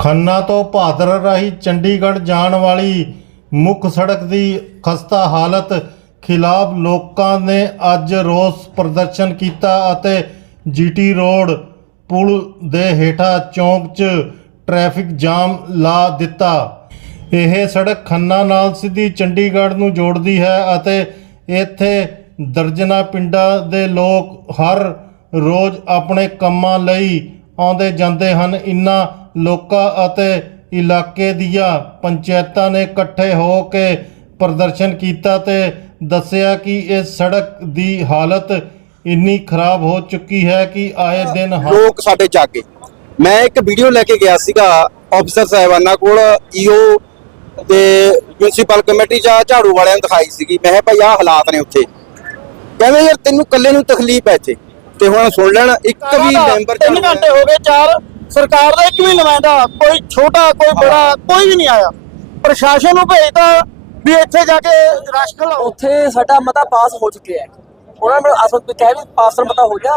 ਖੰਨਾ ਤੋਂ ਭਾਦਰ ਰਾਹੀਂ ਚੰਡੀਗੜ੍ਹ ਜਾਣ ਵਾਲੀ ਮੁੱਖ ਸੜਕ ਦੀ ਖਸਤਾ ਹਾਲਤ ਖਿਲਾਫ ਲੋਕਾਂ ਨੇ ਅੱਜ ਰੋਸ ਪ੍ਰਦਰਸ਼ਨ ਕੀਤਾ ਅਤੇ ਜੀਟੀ ਰੋਡ ਪੁਲ ਦੇ ਹੇਠਾਂ ਚੌਂਕ 'ਚ ਟ੍ਰੈਫਿਕ ਜਾਮ ਲਾ ਦਿੱਤਾ। ਇਹ ਸੜਕ ਖੰਨਾ ਨਾਲ ਸਿੱਧੀ ਚੰਡੀਗੜ੍ਹ ਨੂੰ ਜੋੜਦੀ ਹੈ ਅਤੇ ਇੱਥੇ ਦਰਜਨਾ ਪਿੰਡਾਂ ਦੇ ਲੋਕ ਹਰ ਰੋਜ਼ ਆਪਣੇ ਕੰਮਾਂ ਲਈ ਆਉਂਦੇ ਜਾਂਦੇ ਹਨ। ਇਨ੍ਹਾਂ ਲੋਕਾਂ ਅਤੇ ਇਲਾਕੇ ਦੀਆਂ ਪੰਚਾਇਤਾਂ ਨੇ ਇਕੱਠੇ ਹੋ ਕੇ ਪ੍ਰਦਰਸ਼ਨ ਕੀਤਾ ਤੇ ਦੱਸਿਆ ਕਿ ਇਸ ਸੜਕ ਦੀ ਹਾਲਤ ਇੰਨੀ ਖਰਾਬ ਹੋ ਚੁੱਕੀ ਹੈ ਕਿ ਆਏ ਦਿਨ ਲੋਕ ਸਾਡੇ ਜਾਗੇ ਮੈਂ ਇੱਕ ਵੀਡੀਓ ਲੈ ਕੇ ਗਿਆ ਸੀਗਾ ਆਫੀਸਰ ਸਾਹਿਬਾਨਾਂ ਕੋਲ ਈਓ ਤੇ ਮਿਊਨਿਸਪਲ ਕਮੇਟੀ ਜਾਂ ਝਾੜੂ ਵਾਲਿਆਂ ਨੂੰ ਦਿਖਾਈ ਸੀਗੀ। ਮੈਂ ਕਿਹਾ ਭਾਈ ਆਹ ਹਾਲਾਤ ਨੇ ਉੱਥੇ। ਕਹਿੰਦੇ ਯਾਰ ਤੈਨੂੰ ਇਕੱਲੇ ਨੂੰ ਤਕਲੀਫ ਹੈ ਇੱਥੇ। ਤੇ ਹੁਣ ਸੁਣ ਲੈਣ ਇੱਕ ਵੀ ਮੈਂਬਰ ਤਿੰਨ ਘੰਟੇ ਹੋ ਗਏ ਚਾਰ ਸਰਕਾਰ ਦਾ ਇੱਕ ਵੀ ਨੁਮਾਇੰਦਾ ਕੋਈ ਛੋਟਾ ਕੋਈ ਬੜਾ ਕੋਈ ਵੀ ਨਹੀਂ ਆਇਆ। ਪ੍ਰਸ਼ਾਸਨ ਨੂੰ ਭੇਜਦਾ ਵੀ ਇੱਥੇ ਜਾ ਕੇ ਰਸ਼ ਖਲਾਓ ਉੱਥੇ ਸਾਡਾ ਮਤਾ ਪਾਸ ਹੋ ਚੁੱਕਿਆ ਹੈ। ਉਹਨਾਂ ਨੇ ਅਸਲ ਵਿੱਚ ਕਹਿ ਵੀ ਪਾਸ ਮਤਾ ਹੋ ਗਿਆ।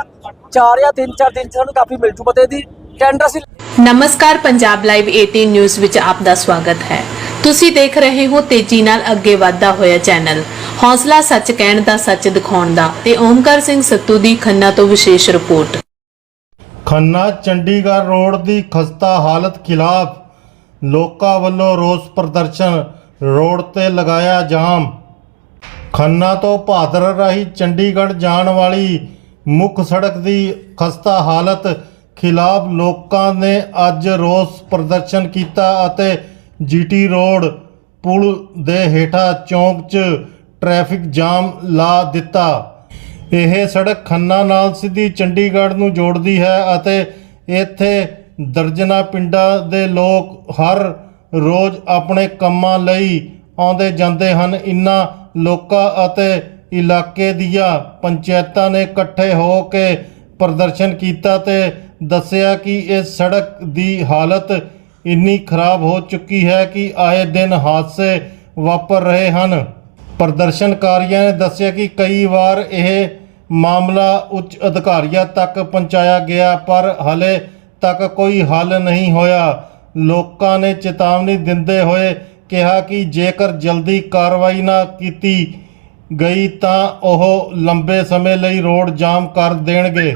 4 ਜਾਂ 3-4 ਦਿਨ 'ਚ ਸਾਨੂੰ ਕਾਫੀ ਮਿਲ ਜੂ ਮਤੇ ਦੀ। ਟੈਂਡਰ ਅਸੀਂ ਨਮਸਕਾਰ ਪੰਜਾਬ ਲਾਈਵ 18 ਨਿਊਜ਼ ਵਿੱਚ ਆਪ ਦਾ ਸਵਾਗਤ ਹੈ। ਤੁਸੀਂ ਦੇਖ ਰਹੇ ਹੋ ਤੇਜ਼ੀ ਨਾਲ ਅੱਗੇ ਵਧਦਾ ਹੋਇਆ ਚੈਨਲ। ਹੌਸਲਾ ਸੱਚ ਕਹਿਣ ਦਾ ਸੱਚ ਦਿਖਾਉਣ ਦਾ ਤੇ ਓਮਕਾਰ ਸਿੰਘ ਸੱਤੂ ਦੀ ਖੰਨਾ ਤੋਂ ਵਿਸ਼ੇਸ਼ ਰਿਪੋਰਟ। ਖੰਨਾ ਚੰਡੀਗੜ੍ਹ ਰੋਡ ਦੀ ਖਸਤਾ ਹਾਲਤ ਖਿਲਾਫ ਲੋਕਾਂ ਵੱਲੋਂ ਰੋਸ ਪ੍ਰਦਰਸ਼ਨ, ਰੋਡ ਤੇ ਲਗਾਇਆ ਜਾਮ। ਖੰਨਾ ਤੋਂ ਭਾਦਰ ਰਾਹੀਂ ਚੰਡੀਗੜ੍ਹ ਜਾਣ ਵਾਲੀ ਮੁੱਖ ਸੜਕ ਦੀ ਖਸਤਾ ਹਾਲਤ ਖਿਲਾਫ ਲੋਕਾਂ ਨੇ ਅੱਜ ਰੋਸ ਪ੍ਰਦਰਸ਼ਨ ਕੀਤਾ ਅਤੇ ਜੀਟੀ ਰੋਡ ਪੁਲ ਦੇ ਹੇਠਾਂ ਚੌਂਕ 'ਚ ਟ੍ਰੈਫਿਕ ਜਾਮ ਲਾ ਦਿੱਤਾ। ਇਹ ਸੜਕ ਖੰਨਾ ਨਾਲ ਸਿੱਧੀ ਚੰਡੀਗੜ੍ਹ ਨੂੰ ਜੋੜਦੀ ਹੈ ਅਤੇ ਇੱਥੇ ਦਰਜਨਾ ਪਿੰਡਾਂ ਦੇ ਲੋਕ ਹਰ ਰੋਜ਼ ਆਪਣੇ ਕੰਮਾਂ ਲਈ ਆਉਂਦੇ ਜਾਂਦੇ ਹਨ। ਇਨ੍ਹਾਂ ਲੋਕਾਂ ਅਤੇ ਇਲਾਕੇ ਦੀਆਂ ਪੰਚਾਇਤਾਂ ਨੇ ਇਕੱਠੇ ਹੋ ਕੇ ਪ੍ਰਦਰਸ਼ਨ ਕੀਤਾ ਤੇ ਦੱਸਿਆ ਕਿ ਇਸ ਸੜਕ ਦੀ ਹਾਲਤ ਇੰਨੀ ਖਰਾਬ ਹੋ ਚੁੱਕੀ ਹੈ ਕਿ ਆਏ ਦਿਨ ਹਾਦਸੇ ਵਾਪਰ ਰਹੇ ਹਨ। ਪ੍ਰਦਰਸ਼ਨਕਾਰੀਆਂ ਨੇ ਦੱਸਿਆ ਕਿ ਕਈ ਵਾਰ ਇਹ ਮਾਮਲਾ ਉੱਚ ਅਧਿਕਾਰੀਆਂ ਤੱਕ ਪਹੁੰਚਾਇਆ ਗਿਆ, ਪਰ ਹਲੇ ਤੱਕ ਕੋਈ ਹੱਲ ਨਹੀਂ ਹੋਇਆ। ਲੋਕਾਂ ਨੇ ਚੇਤਾਵਨੀ ਦਿੰਦੇ ਹੋਏ ਕਿਹਾ ਕਿ ਜੇਕਰ ਜਲਦੀ ਕਾਰਵਾਈ ਨਾ ਕੀਤੀ ਗਈ ਤਾਂ ਉਹ ਲੰਬੇ ਸਮੇਂ ਲਈ ਰੋਡ ਜਾਮ ਕਰ ਦੇਣਗੇ।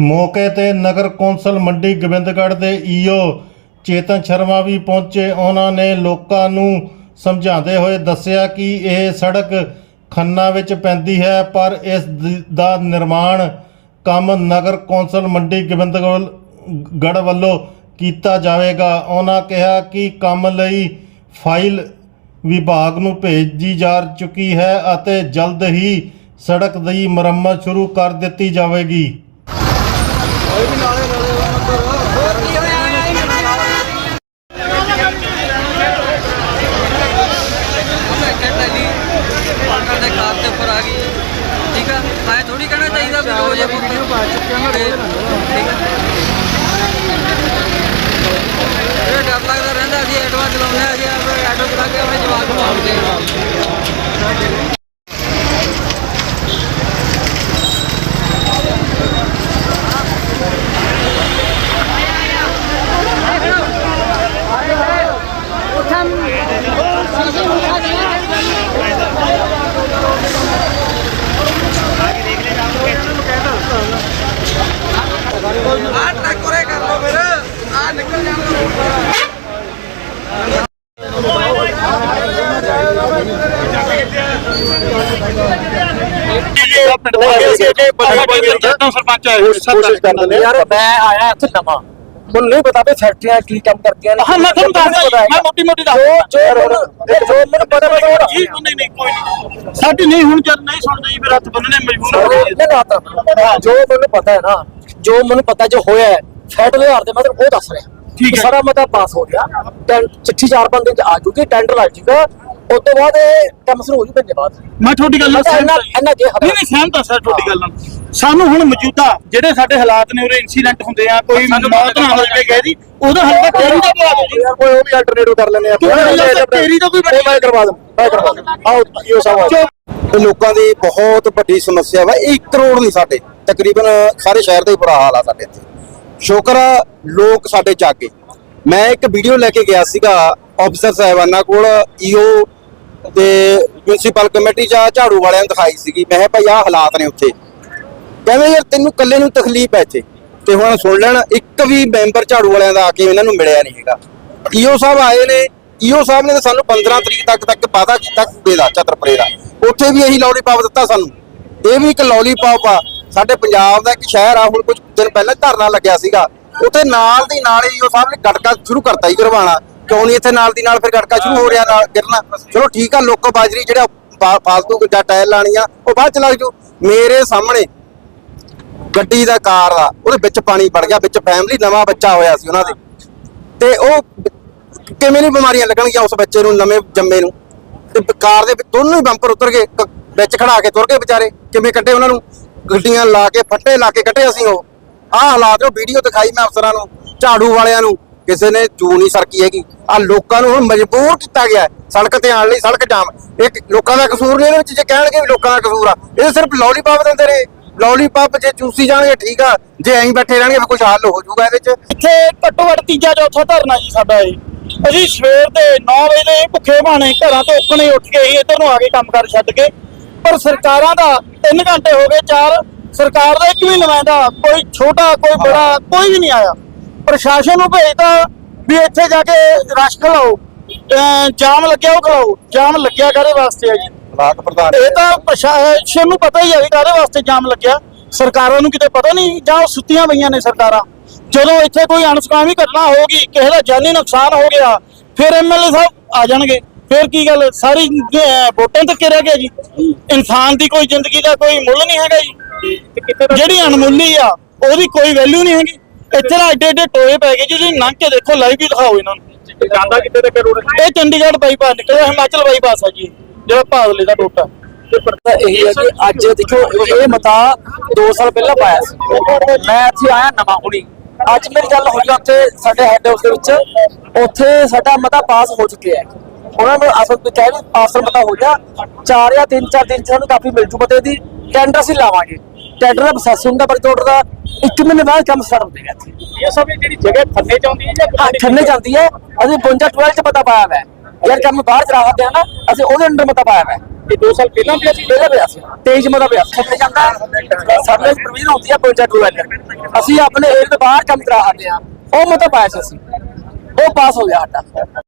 ਮੌਕੇ ਤੇ ਨਗਰ ਕੌਂਸਲ ਮੰਡੀ ਗੋਬਿੰਦਗੜ੍ਹ ਦੇ ਈਓ ਚੇਤਨ ਸ਼ਰਮਾ ਵੀ ਪਹੁੰਚੇ। ਉਹਨਾਂ ਨੇ ਲੋਕਾਂ ਨੂੰ ਸਮਝਾਉਂਦੇ ਹੋਏ ਦੱਸਿਆ ਕਿ ਇਹ ਸੜਕ ਖੰਨਾ ਵਿੱਚ ਪੈਂਦੀ ਹੈ, ਪਰ ਇਸ ਦਾ ਨਿਰਮਾਣ ਕੰਮ ਨਗਰ ਕੌਂਸਲ ਮੰਡੀ ਗੋਬਿੰਦਗੜ੍ਹ ਵੱਲੋਂ ਕੀਤਾ ਜਾਵੇਗਾ। ਉਹਨਾਂ ਕਿਹਾ ਕਿ ਕੰਮ ਲਈ ਫਾਈਲ ਵਿਭਾਗ ਨੂੰ ਭੇਜੀ ਜਾ ਚੁੱਕੀ ਹੈ ਅਤੇ ਜਲਦ ਹੀ ਸੜਕ ਦੀ ਮੁਰੰਮਤ ਸ਼ੁਰੂ ਕਰ ਦਿੱਤੀ ਜਾਵੇਗੀ ਪਾਰਟਨਰ ਦੇ ਕਾਰ ਤੇ ਉੱਪਰ ਆ ਗਈ। ਠੀਕ ਆ? ਐ ਥੋੜੀ ਕਹਿਣਾ ਚਾਹੀਦਾ ਵੀ ਰੋਜ਼ ਇਹ ਵੀਡੀਓ ਪਾ ਚੁੱਕਿਆ ਮੈਂ ਠੀਕ ਆ? ਇਹ ਡਰ ਲੱਗਦਾ ਰਹਿੰਦਾ ਜੀ ਐਡਵਾਂਸ ਚਲਾਉਂਦੇ ਆ ਜੀ ਐਡੋ ਚਲਾ ਕੇ ਆਪਣੇ ਜਵਾਬ ਪਾਉਂਦੇ ਆ ਆਹ ਟਰੱਕ ਉਰੇ ਕਰ ਲਓ ਫਿਰ ਆ ਨਿਕਲ ਜਾਂਦਾ ਸਰਪੰਚ ਆਏ ਕੋਸ਼ਿਸ਼ ਕਰਦੇ ਨੇ ਯਾਰ ਮੈਂ ਆਇਆ ਇੱਥੇ ਨਵਾਂ। ਮੈਨੂੰ ਨਹੀਂ ਪਤਾ ਵੀ ਫੈਕਟਰੀਆਂ ਕੀ ਕੰਮ ਕਰਦੀਆਂ ਨੇ ਹਾਂ ਮੈਂ ਤੁਹਾਨੂੰ ਦੱਸਦਾ ਮੈਂ ਮੋਟੀ ਮੋਟੀ ਦੱਸ ਜੋ ਮੈਨੂੰ- ਪਤਾ ਪਤਾ ਹੋਣਾ। ਜੀ ਨਹੀਂ ਨਹੀਂ ਕੋਈ ਨਹੀਂ। ਸਾਡੀ ਨਹੀਂ ਹੁਣ ਜਦ ਨਹੀਂ ਸੁਣਦੇ ਜੀ ਫਿਰ ਹੱਥ ਬੰਨਣੇ ਮਜਬੂਰ ਹੋ ਗਏ ਨਹੀਂ ਬਾਤ ਜੋ ਮੈਨੂੰ ਪਤਾ ਹੈ ਨਾ ਜੋ ਮੈਨੂੰ ਪਤਾ ਜੋ ਹੋਇਆ ਹੈ ਫੈਟ ਵਿਹਾਰ ਦੇ ਮਤਲਬ ਉਹ ਦੱਸ ਰਿਹਾ। ਠੀਕ ਹੈ। ਸਾਰਾ ਮਤਾ ਪਾਸ ਹੋ ਗਿਆ। ਚਿੱਠੀ ਚਾਰ ਪੰਜ ਦਿਨ ਚ ਆ ਜੂਗੀ ਟੈਂਡਰ ਲੱਗ ਜੂਗਾ। ਉਸ ਤੋਂ ਬਾਅਦ ਇਹ ਕੰਮ ਸ਼ੁਰੂ ਹੋ ਜੂ ਬੰਦੇ ਬਾਅਦ ਮੈਂ ਤੁਹਾਡੀ ਗੱਲ ਨਾਲ ਸਹਿਮਤ ਹਾਂ ਜੇ ਨਹੀਂ ਨਹੀਂ ਸਹਿਮਤ ਹਾਂ ਸਰ ਤੁਹਾਡੀ ਗੱਲ ਨਾਲ। ਸਾਨੂੰ ਹੁਣ ਮੌਜੂਦਾ ਜਿਹੜੇ ਸਾਡੇ ਹਾਲਾਤ ਨੇ ਉਰੇ ਇਨਸੀਡੈਂਟ ਹੁੰਦੇ ਆ ਕੋਈ ਮੌਤ ਨਾ ਹੋ ਜਾਵੇ ਗਏ ਜੀ ਉਹਦਾ ਹੱਲ ਤਾਂ ਤੇਰੀ ਦਾ ਪਵਾ ਦਿਓ ਜੀ। ਯਾਰ ਕੋਈ ਉਹ ਵੀ ਅਲਟਰਨੇਟਿਵ ਕਰ ਲੈਣੇ ਯਾਰ, ਤੇਰੀ ਤਾਂ ਕੋਈ ਮੈਂ ਕਰਵਾ ਦੂੰ ਮੈਂ ਕਰਵਾ ਦੂੰ। ਆਓ। ਇਹ ਲੋਕਾਂ ਦੀ ਬਹੁਤ ਵੱਡੀ ਸਮੱਸਿਆ ਵਾ ਇਹ 1 ਕਰੋੜ ਨਹੀਂ ਸਾਡੇ ਤਕਰੀਬਨ ਸਾਰੇ ਸ਼ਹਿਰ ਦਾ ਹੀ ਬੁਰਾ ਹਾਲ ਆ ਸਾਡੇ ਇੱਥੇ। ਸ਼ੁਕਰ ਆ ਲੋਕ ਸਾਡੇ ਜਾਗੇ। ਮੈਂ ਇੱਕ ਵੀਡੀਓ ਲੈ ਕੇ ਗਿਆ ਸੀਗਾ ਆਫੀਸਰ ਸਾਹਿਬਾਨਾਂ ਕੋਲ ਈਓ ਤੇ ਮਿਊਨਿਸਪਲ ਕਮੇਟੀ ਜਾਂ ਝਾੜੂ ਵਾਲਿਆਂ ਨੂੰ ਦਿਖਾਈ ਸੀਗੀ। ਮੈਂ ਕਿਹਾ, ਭਾਈ, ਆਹ ਹਾਲਾਤ ਨੇ ਉੱਥੇ। ਕਹਿੰਦੇ, ਯਾਰ, ਤੈਨੂੰ ਇਕੱਲੇ ਨੂੰ ਤਕਲੀਫ ਹੈ ਇੱਥੇ। ਤੇ ਹੁਣ ਸੁਣ ਲੈਣ, ਇੱਕ ਵੀ ਮੈਂਬਰ ਝਾੜੂ ਵਾਲਿਆਂ ਦਾ ਆ ਕੇ ਇਹਨਾਂ ਨੂੰ ਮਿਲਿਆ ਨਹੀਂ ਹੈਗਾ। ਈਓ ਸਾਹਿਬ ਆਏ ਨੇ। ਈਓ ਸਾਹਿਬ ਨੇ ਤਾਂ ਸਾਨੂੰ 15 ਤਰੀਕ ਤੱਕ ਤੱਕ ਵਾਅਦਾ ਕੀਤਾ ਕੂੜੇ ਦਾ ਚਤਰਪੁਰੇ ਦਾ। ਉੱਥੇ ਵੀ ਇਹੀ ਲੋਲੀਪੌਪ ਦਿੱਤਾ ਸਾਨੂੰ। ਇਹ ਵੀ ਇੱਕ ਲੋਲੀਪੌਪ ਆ। ਸਾਡੇ ਪੰਜਾਬ ਦਾ ਇੱਕ ਸ਼ਹਿਰ ਆ, ਹੁਣ ਕੁਝ ਦਿਨ ਪਹਿਲਾਂ ਧਰਨਾ ਲੱਗਿਆ ਸੀਗਾ। ਉੱਥੇ ਨਾਲ ਦੀ ਨਾਲ ਈਓ ਸਾਹਿਬ ਨੇ ਗਟਕਾ ਸ਼ੁਰੂ ਕਰਤਾ ਹੀ ਕਰਵਾਉਣਾ। ਕਿਉਂ ਨਹੀਂ ਇੱਥੇ ਨਾਲ ਦੀ ਨਾਲ ਫਿਰ ਗੜਕਾ ਸ਼ੁਰੂ ਹੋ ਰਿਹਾ ਨਾਲ ਗਿਰਨਾ? ਚਲੋ ਠੀਕ ਆ, ਲੋਕੋ ਬਾਜਰੀ ਜਿਹੜਾ ਫਾਲਤੂ ਜਾਂ ਟਾਇਰ ਲਾਣੀ ਆ ਉਹ ਬਾਅਦ ਚ ਲੱਗ ਜੂ। ਮੇਰੇ ਸਾਹਮਣੇ ਗੱਡੀ ਦਾ ਕਾਰ ਦਾ ਉਹਦੇ ਵਿੱਚ ਪਾਣੀ ਵੜ ਗਿਆ, ਵਿੱਚ ਫੈਮਿਲੀ ਨਵਾਂ ਬੱਚਾ ਹੋਇਆ ਸੀ ਉਹਨਾਂ ਦੇ। ਤੇ ਉਹ ਕਿਵੇਂ ਨਹੀਂ ਬਿਮਾਰੀਆਂ ਲੱਗਣਗੀਆਂ ਉਸ ਬੱਚੇ ਨੂੰ, ਨਵੇਂ ਜੰਮੇ ਨੂੰ? ਤੇ ਕਾਰ ਦੇ ਦੋਨੋਂ ਹੀ ਬੰਪਰ ਉਤਰ ਗਏ ਵਿੱਚ ਖੜਾ ਕੇ ਤੁਰ ਗਏ ਵਿਚਾਰੇ। ਕਿਵੇਂ ਕੱਢੇ ਉਹਨਾਂ ਨੂੰ? ਗੱਡੀਆਂ ਲਾ ਕੇ, ਫੱਟੇ ਲਾ ਕੇ ਕੱਢੇ ਅਸੀਂ ਉਹ। ਆਹ ਹਾਲਾਤ ਉਹ ਵੀਡੀਓ ਦਿਖਾਈ ਮੈਂ ਅਫਸਰਾਂ ਨੂੰ, ਝਾੜੂ ਵਾਲਿਆਂ ਨੂੰ। ਕਿਸੇ ਨੇ ਜੂ ਨਹੀਂ ਸਰਕੀ ਹੈਗੀ। ਆ ਲੋਕਾਂ ਨੂੰ ਹੁਣ ਮਜਬੂਰ ਕੀਤਾ ਗਿਆ ਸੜਕ ਤੇ ਆਉਣ ਲਈ ਸੜਕ ਜਾਮ। ਇਹ ਲੋਕਾਂ ਦਾ ਕਸੂਰ ਨਹੀਂ ਇਹਦੇ ਵਿੱਚ, ਜੇ ਕਹਿਣਗੇ ਵੀ ਲੋਕਾਂ ਦਾ ਕਸੂਰ ਆ। ਇਹ ਸਿਰਫ ਲੋਲੀਪੌਪ ਦਿੰਦੇ ਰਹੇ ਲੋਲੀਪੌਪ ਜੇ ਚੂਸੀ ਜਾਣਗੇ, ਠੀਕ ਆ। ਜੇ ਐਂ ਬੈਠੇ ਰਹਿਣਗੇ, ਫਿਰ ਕੁਝ ਹੱਲ ਹੋ ਜਾਊਗਾ ਇਹਦੇ ਚ ਇੱਥੇ ਘੱਟੋ ਘੱਟ ਤੀਜਾ ਚੌਥਾ ਧਰਨਾ ਜੀ ਸਾਡਾ ਇਹ। ਅਸੀਂ ਸਵੇਰ ਦੇ 9 ਵਜੇ ਦੇ ਭੁੱਖੇ ਭਾਣੇ ਘਰਾਂ ਤੋਂ ਉੱਠਣੇ ਉੱਠ ਕੇ ਹੀ ਇੱਧਰ ਨੂੰ ਆ ਕੇ ਕੰਮ ਕਰ ਛੱਡ ਕੇ ਪਰ ਸਰਕਾਰਾਂ ਦਾ 3 ਘੰਟੇ ਹੋ ਗਏ, ਚਾਰ। ਸਰਕਾਰ ਦਾ ਇੱਕ ਵੀ ਨੁਮਾਇੰਦਾ ਕੋਈ ਛੋਟਾ, ਕੋਈ ਬੜਾ, ਕੋਈ ਵੀ ਨਹੀਂ ਆਇਆ। ਪ੍ਰਸ਼ਾਸਨ ਨੂੰ ਭੇਜਦਾ ਵੀ ਇੱਥੇ ਜਾ ਕੇ ਰਸ਼ ਖਲਾਓ ਅਹ ਜਾਮ ਲੱਗਿਆ ਉਹ ਖਲਾਓ ਜਾਮ ਲੱਗਿਆ ਕਾਹਦੇ ਵਾਸਤੇ ਆ ਜੀ? ਬਲਾਕ ਪ੍ਰਧਾਨ ਇਹ ਤਾਂ ਪ੍ਰਸ਼ਾਸਨ ਨੂੰ ਪਤਾ ਹੀ ਹੈ ਵੀ ਕਾਹਦੇ ਵਾਸਤੇ ਜਾਮ ਲੱਗਿਆ। ਸਰਕਾਰਾਂ ਨੂੰ ਕਿਤੇ ਪਤਾ ਨਹੀਂ ਜਾਂ ਉਹ ਸੁੱਤੀਆਂ ਪਈਆਂ ਨੇ ਸਰਕਾਰਾਂ। ਜਦੋਂ ਇੱਥੇ ਕੋਈ ਅਣਸੁਖਾਵੀ ਘਟਨਾ ਹੋਗੀ ਕਿਸੇ ਦਾ ਜਾਨੀ ਨੁਕਸਾਨ ਹੋ ਗਿਆ ਫਿਰ ਐਮਐਲਏ ਸਾਹਿਬ ਆ ਜਾਣਗੇ। ਫਿਰ ਕੀ ਗੱਲ ਸਾਰੀ ਵੋਟਾਂ ਤੱਕ ਰਹਿ ਗਿਆ ਜੀ। ਇਨਸਾਨ ਦੀ ਕੋਈ ਜ਼ਿੰਦਗੀ ਦਾ ਕੋਈ ਮੁੱਲ ਨਹੀਂ ਹੈਗਾ ਜੀ। ਜਿਹੜੀ ਅਣਮੁੱਲੀ ਆ ਉਹਦੀ ਕੋਈ ਵੈਲਿਊ ਨਹੀਂ ਹੈਗੀ। ਇੱਥੇ ਨਾ ਐਡੇ ਐਡੇ ਟੋਏ ਪੈ ਗਏ ਜੀ ਤੁਸੀਂ ਲੰਘ ਕੇ ਦੇਖੋ ਲਾਈਵ ਵੀ ਦਿਖਾਓ ਇਹਨਾਂ ਨੂੰ। ਜਾਂਦਾ ਕਿੱਥੇ ਤੱਕ ਰੋਡ ਇਹ ਚੰਡੀਗੜ੍ਹ ਬਾਈਪਾਸ ਨਿਕਲਿਆ ਹਿਮਾਚਲ ਬਾਈਪਾਸ ਆ ਜੀ ਜਿਹੜਾ ਭਾਦਲੇ ਦਾ ਟੋਟਾ ਤਾਂ ਇਹ ਹੈ ਕਿ ਅੱਜ ਦੇਖੋ ਇਹ ਮਤਾ 2 ਸਾਲ ਪਹਿਲਾਂ ਪਾਇਆ ਸੀ। ਮੈਂ ਇੱਥੇ ਆਇਆ ਨਵਾਂ ਹੁਣੀ। ਅੱਜ ਮੇਰੀ ਗੱਲ ਹੋਈ ਉੱਥੇ ਸਾਡੇ ਹੈੱਡ ਹਾਊਸ ਦੇ ਵਿੱਚ। ਉੱਥੇ ਸਾਡਾ ਮਤਾ ਪਾਸ ਹੋ ਚੁੱਕਿਆ ਹੈ। ਉਹਨਾਂ ਨੂੰ ਅਸਲ ਵਿੱਚ ਕਹਿ ਵੀ ਪਾਸਰ ਮਤਾ ਹੋ ਗਿਆ। ਚਾਰ ਜਾਂ ਤਿੰਨ ਚਾਰ ਦਿਨ 'ਚ ਸਾਨੂੰ ਕਾਫੀ ਮਿਲ ਜੂ ਮਤੇ ਦੀ। ਟੈਂਡਰ ਅਸੀਂ ਲਾਵਾਂਗੇ। ਟੈਂਡਰ ਦਾ ਪ੍ਰੋਸੈਸ ਹੁੰਦਾ ਪਰ ਟੋਟਲ ਦਾ ਇੱਕ ਮਹੀਨੇ ਬਾਅਦ ਕੰਮ ਸਟਾਰਟ ਹੋ ਜਾਏਗਾ ਇੱਥੇ। ਇਹ ਸਭ ਜਿਹੜੀ ਜਗ੍ਹਾ ਥੱਲੇ ਚਾਉਂਦੀ ਹੈ ਜਾਂ ਹਾਂ ਥੱਲੇ ਜਾਂਦੀ ਹੈ। ਅਸੀਂ 52 12 ਚ ਮਤਾ ਪਾਇਆ ਹੈ। ਯਾਰ ਕੰਮ ਬਾਹਰ ਚਲਾ ਸਕਦੇ ਆ ਨਾ ਅਸੀਂ ਉਹਦੇ ਅੰਡਰ ਮਤਾ ਪਾਇਆ ਹੈ। ਇਹ 2 ਸਾਲ ਪਹਿਲਾਂ ਵੀ ਅਸੀਂ ਪਹਿਲਾਂ ਪਿਆ ਸੀ ਤੇਜ ਮਤਾ ਪਿਆ ਥੱਲੇ ਜਾਂਦਾ ਹੈ। ਸਾਡੇ ਪ੍ਰੋਵੀਜ਼ਨ ਹੁੰਦੀ ਹੈ 52 12 ਅਸੀਂ ਆਪਣੇ ਏਰੀਆ ਦੇ ਬਾਹਰ ਕੰਮ ਕਰਾ ਸਕਦੇ ਆ ਉਹ ਮਤਾ ਪਾਇਆ ਸੀ ਅਸੀਂ। ਉਹ ਪਾਸ ਹੋ ਗਿਆ ਸਾਡਾ।